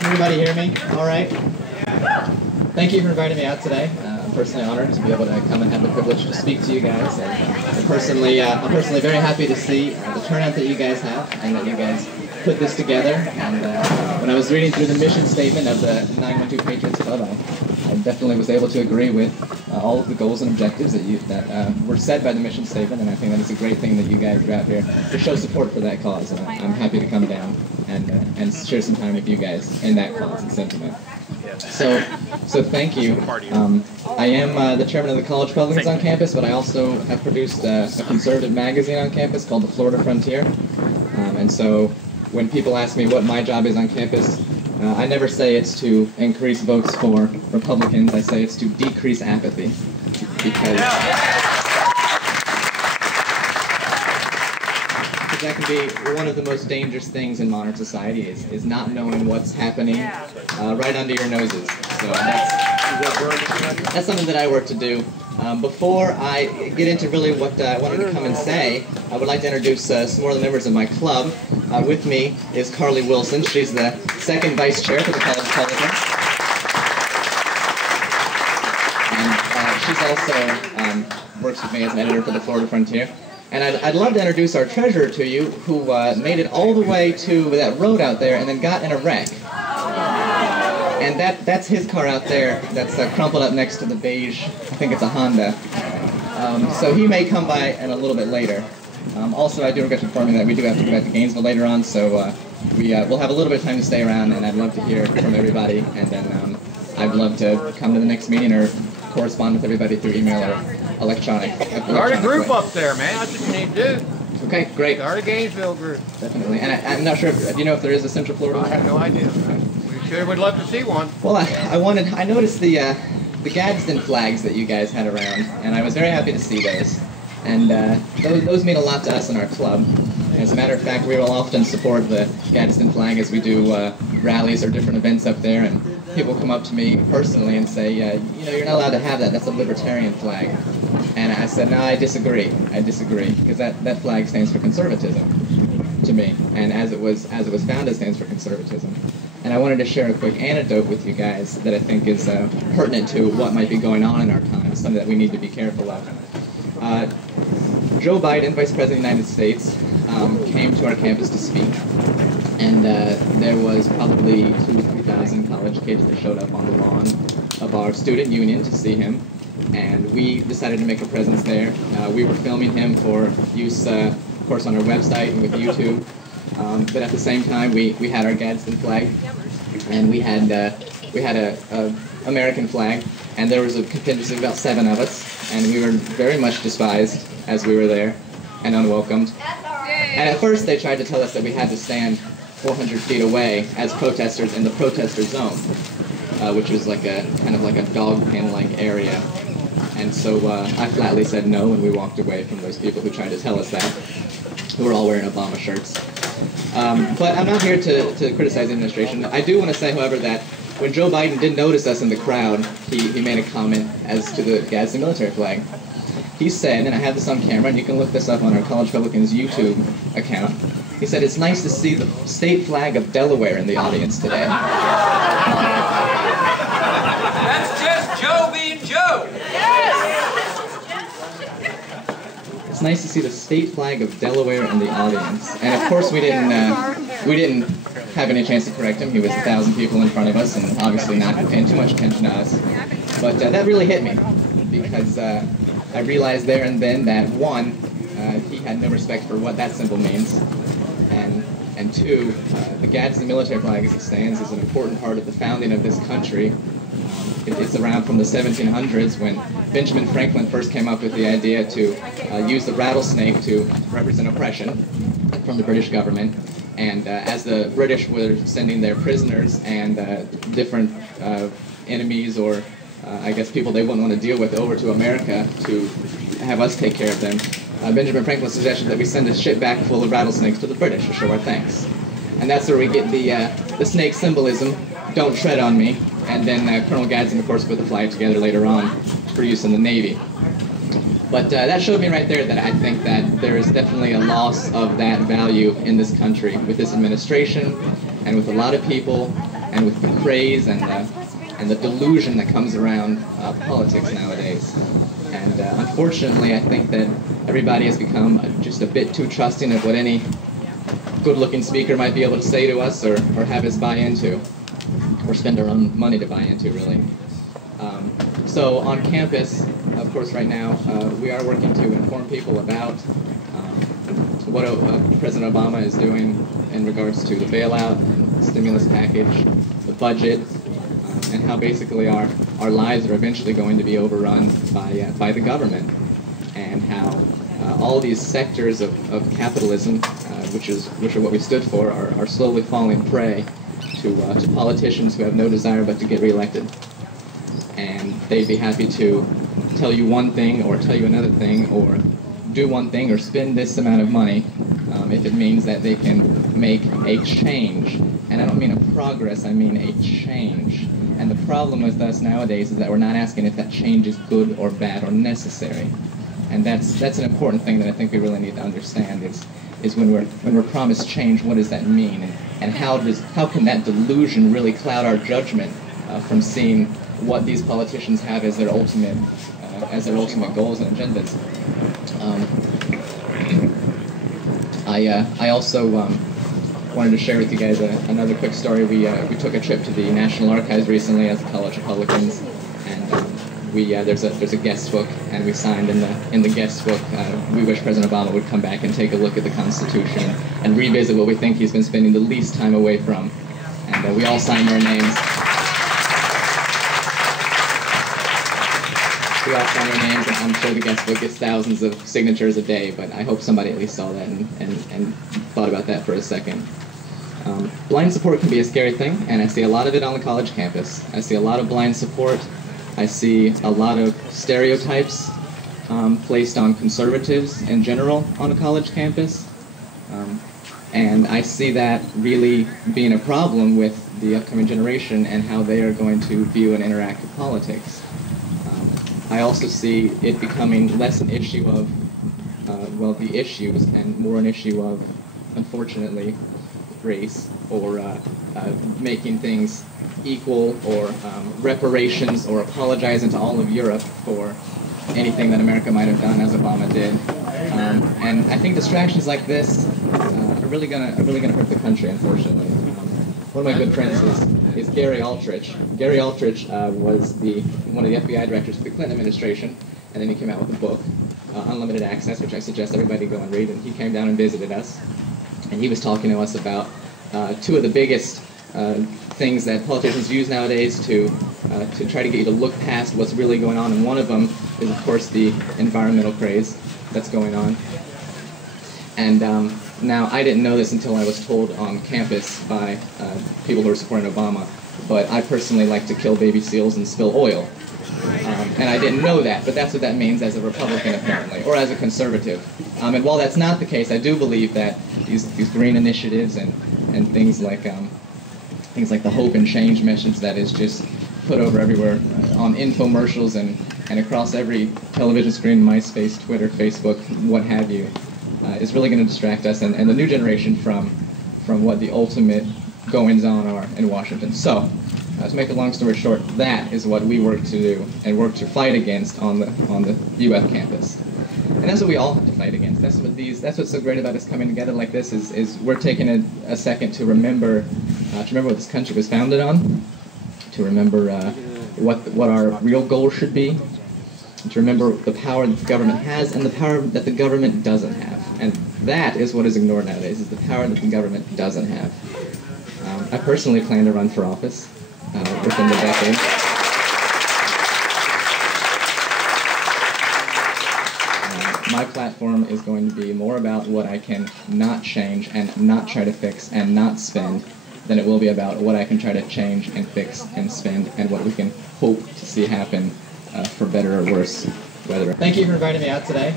Can everybody hear me? All right. Thank you for inviting me out today. I'm personally honored to be able to come and have the privilege to speak to you guys. And I'm personally very happy to see the turnout that you guys have and that you guys put this together. And when I was reading through the mission statement of the 912 Patriots Club, I definitely was able to agree with all of the goals and objectives that were set by the mission statement, and I think that it's a great thing that you guys are out here to show support for that cause. And I'm happy to come down and share some time with you guys in that cause and sentiment. So thank you. I am the chairman of the College Republicans on campus, but I also have produced a conservative magazine on campus called The Florida Frontier. And so when people ask me what my job is on campus, I never say it's to increase votes for Republicans. I say it's to decrease apathy, because that can be one of the most dangerous things in modern society is not knowing what's happening right under your noses. So that's something that I work to do. Before I get into really what I wanted to come and say, I would like to introduce some more of the members of my club. With me is Carly Wilson. She's the second vice chair for the College Republicans. And she's also works with me as an editor for the Florida Frontier. And I'd love to introduce our treasurer to you, who made it all the way to that road out there and then got in a wreck. And that's his car out there that's crumpled up next to the beige, I think it's a Honda. So he may come by in a little bit later. Also, I do regret to inform you that we do have to go back to Gainesville later on, so we'll have a little bit of time to stay around, and I'd love to hear from everybody, and then I'd love to come to the next meeting or correspond with everybody through email or electronic. Start a group up there, man. That's what you need to do. Okay, great. Start a Gainesville group. Definitely. And I'm not sure, do you know if there is a Central Florida? I have no idea. We sure would love to see one. Well, I noticed the Gadsden flags that you guys had around, and I was very happy to see those. And those mean a lot to us in our club. As a matter of fact, we will often support the Gadsden flag as we do rallies or different events up there, and people come up to me personally and say, you're not allowed to have that, that's a libertarian flag. And I said, no, I disagree, because that flag stands for conservatism to me, and as it was founded, it stands for conservatism. And I wanted to share a quick anecdote with you guys that I think is pertinent to what might be going on in our time, something that we need to be careful of. Joe Biden, Vice President of the United States, came to our campus to speak, and there was probably 2,000 to 3,000 college kids that showed up on the lawn of our student union to see him, and we decided to make a presence there. We were filming him for use, of course, on our website and with YouTube, but at the same time we had our Gadsden flag, and we had a American flag, and there was a contingency of about 7 of us, and we were very much despised as we were there and unwelcomed. And at first they tried to tell us that we had to stand 400 feet away as protesters in the protester zone, which was kind of like a dog pen-like area. And so I flatly said no, and we walked away from those people who tried to tell us that, who were all wearing Obama shirts. But I'm not here to criticize the administration. I do want to say, however, that when Joe Biden did notice us in the crowd, he made a comment as to the Gadsden military flag. He said, and I have this on camera, and you can look this up on our College Republicans YouTube account, he said, "It's nice to see the state flag of Delaware in the audience today." That's just Joe being Joe. It's nice to see the state flag of Delaware in the audience. And of course we didn't have any chance to correct him. He was 1,000 people in front of us and obviously not paying too much attention to us. But that really hit me, because I realized there and then that, one, he had no respect for what that symbol means, and two, the Gadsden military flag as it stands is an important part of the founding of this country. It's around from the 1700s when Benjamin Franklin first came up with the idea to use the rattlesnake to represent oppression from the British government. And as the British were sending their prisoners and different enemies or I guess people they wouldn't want to deal with over to America to have us take care of them, Benjamin Franklin suggested that we send a ship back full of rattlesnakes to the British to show our thanks. And that's where we get the snake symbolism, "Don't tread on me," and then Colonel Gadsden, of course, put the flag together later on for use in the Navy. But that showed me right there that I think that there is definitely a loss of that value in this country with this administration and with a lot of people and with the craze and the delusion that comes around politics nowadays. And unfortunately, I think that everybody has become just a bit too trusting of what any good-looking speaker might be able to say to us or have us buy into, or spend our own money to buy into, really. So on campus, of course, right now, we are working to inform people about what President Obama is doing in regards to the bailout and stimulus package, the budget, and how basically our lives are eventually going to be overrun by the government, and how all these sectors of capitalism, which are what we stood for, are slowly falling prey to politicians who have no desire but to get reelected. And they'd be happy to tell you one thing or tell you another thing or do one thing or spend this amount of money if it means that they can make a change. And I don't mean a progress, I mean a change. And the problem with us nowadays is that we're not asking if that change is good or bad or necessary. And that's an important thing that I think we really need to understand is when we're promised change, what does that mean? And how can that delusion really cloud our judgment from seeing what these politicians have as their ultimate goals and agendas? I also wanted to share with you guys another quick story. We took a trip to the National Archives recently as college Republicans, and there's a guest book, and we signed in the guest book, we wish President Obama would come back and take a look at the Constitution and revisit what we think he's been spending the least time away from. And we all signed our names. We all signed our names, and I'm sure the guest book gets thousands of signatures a day, but I hope somebody at least saw that and thought about that for a second. Blind support can be a scary thing, and I see a lot of it on the college campus. I see a lot of blind support. I see a lot of stereotypes placed on conservatives in general on a college campus. And I see that really being a problem with the upcoming generation and how they are going to view and interact with politics. I also see it becoming less an issue of, the issues, and more an issue of, unfortunately, race, or making things equal, or reparations, or apologizing to all of Europe for anything that America might have done, as Obama did. And I think distractions like this are really gonna hurt the country, unfortunately. One of my good friends is Gary Altrich. Gary Altrich was one of the FBI directors of the Clinton administration, and then he came out with a book, Unlimited Access, which I suggest everybody go and read. And he came down and visited us, and he was talking to us about two of the biggest things that politicians use nowadays to try to get you to look past what's really going on. And one of them is, of course, the environmental craze that's going on. And now, I didn't know this until I was told on campus by people who are supporting Obama, but I personally like to kill baby seals and spill oil. And I didn't know that, but that's what that means as a Republican, apparently, or as a conservative. And while that's not the case, I do believe that these green initiatives and things like the hope and change message that is just put over everywhere on infomercials and across every television screen, MySpace, Twitter, Facebook, what have you, is really going to distract us and the new generation from what the ultimate goings-on are in Washington. So, to make a long story short, that is what we work to do and work to fight against on the UF campus. And that's what we all have to fight against. That's what's so great about us coming together like this is we're taking a second to remember what this country was founded on, to remember what our real goal should be, to remember the power that the government has and the power that the government doesn't have. And that is what is ignored nowadays, is the power that the government doesn't have. I personally plan to run for office within the decade. My platform is going to be more about what I can not change and not try to fix and not spend than it will be about what I can try to change and fix and spend and what we can hope to see happen for better or worse weather. Thank you for inviting me out today.